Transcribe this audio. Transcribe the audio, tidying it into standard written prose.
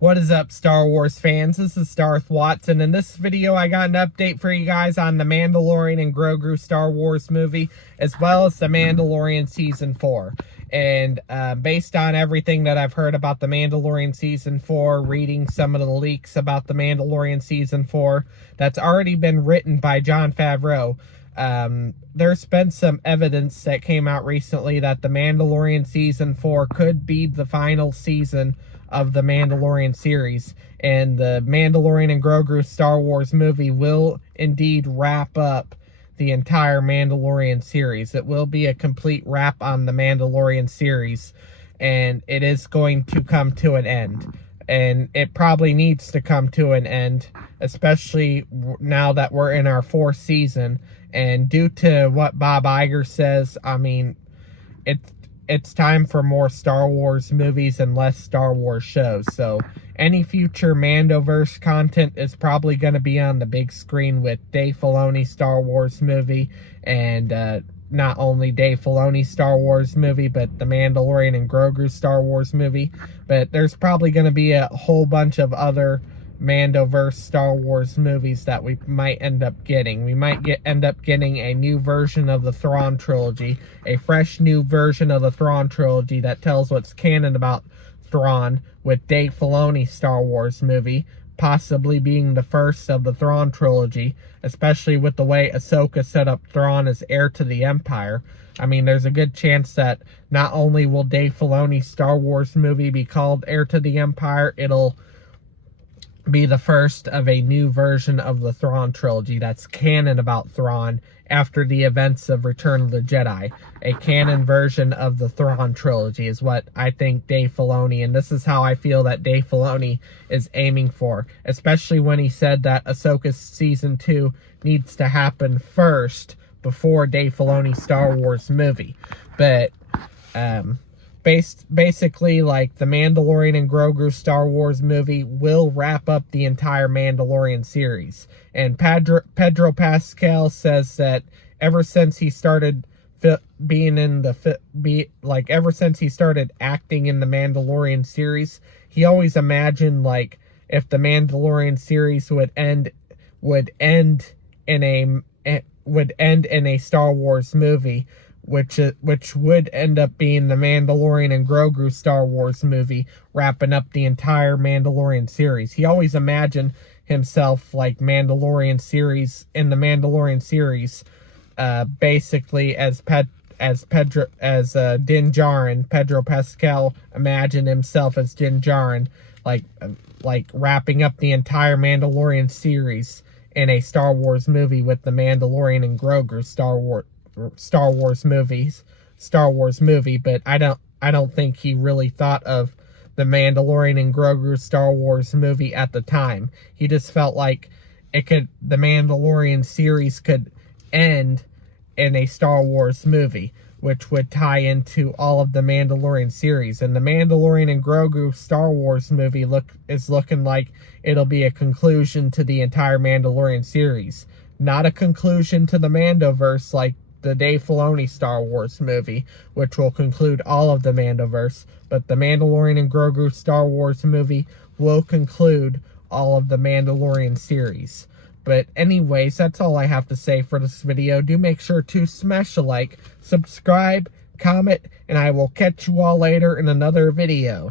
What is up, Star Wars fans? This is Darth Watson. In this video, I got an update for you guys on the Mandalorian and Grogu Star Wars movie, as well as the Mandalorian Season 4. And based on everything that I've heard about the Mandalorian Season 4, reading some of the leaks about the Mandalorian Season 4, that's already been written by Jon Favreau. There's been some evidence that came out recently that the Mandalorian Season 4 could be the final season of the Mandalorian series, and the Mandalorian and Grogu Star Wars movie will indeed wrap up the entire Mandalorian series. It will be a complete wrap on the Mandalorian series, and it is going to come to an end. And it probably needs to come to an end, especially now that we're in our 4th season. And due to what Bob Iger says, I mean, it's time for more Star Wars movies and less Star Wars shows. So any future Mandoverse content is probably going to be on the big screen with Dave Filoni's Star Wars movie, and not only Dave Filoni's Star Wars movie, but the Mandalorian and Grogu Star Wars movie. But there's probably going to be a whole bunch of other Mandoverse Star Wars movies that we might end up getting. We might end up getting a new version of the Thrawn trilogy, a fresh new version of the Thrawn trilogy that tells what's canon about Thrawn, with Dave Filoni's Star Wars movie possibly being the first of the Thrawn trilogy, especially with the way Ahsoka set up Thrawn as heir to the Empire. I mean, there's a good chance that not only will Dave Filoni's Star Wars movie be called Heir to the Empire, it'll be the first of a new version of the Thrawn trilogy that's canon about Thrawn after the events of Return of the Jedi. A canon version of the Thrawn trilogy is what I think Dave Filoni, and this is how I feel that Dave Filoni is aiming for, especially when he said that Ahsoka's Season 2 needs to happen first before Dave Filoni's Star Wars movie. But basically, like, the Mandalorian and Grogu Star Wars movie will wrap up the entire Mandalorian series. And Pedro Pascal says that ever since he started ever since he started acting in the Mandalorian series, he always imagined, like, if the Mandalorian series would end in a Star Wars movie, which would end up being the Mandalorian and Grogu Star Wars movie, wrapping up the entire Mandalorian series. He always imagined himself, like, Mandalorian series, basically as Din Djarin. Pedro Pascal imagined himself as Din Djarin, like wrapping up the entire Mandalorian series in a Star Wars movie with the Mandalorian and Grogu Star Wars movie. But I don't think he really thought of the Mandalorian and Grogu Star Wars movie at the time. He just felt like the Mandalorian series could end in a Star Wars movie, which would tie into all of the Mandalorian series. And the Mandalorian and Grogu Star Wars movie is looking like it'll be a conclusion to the entire Mandalorian series. Not a conclusion to the Mandoverse like the Dave Filoni Star Wars movie, which will conclude all of the Mandoverse, but the Mandalorian and Grogu Star Wars movie will conclude all of the Mandalorian series. But anyways, that's all I have to say for this video. Do make sure to smash a like, subscribe, comment, and I will catch you all later in another video.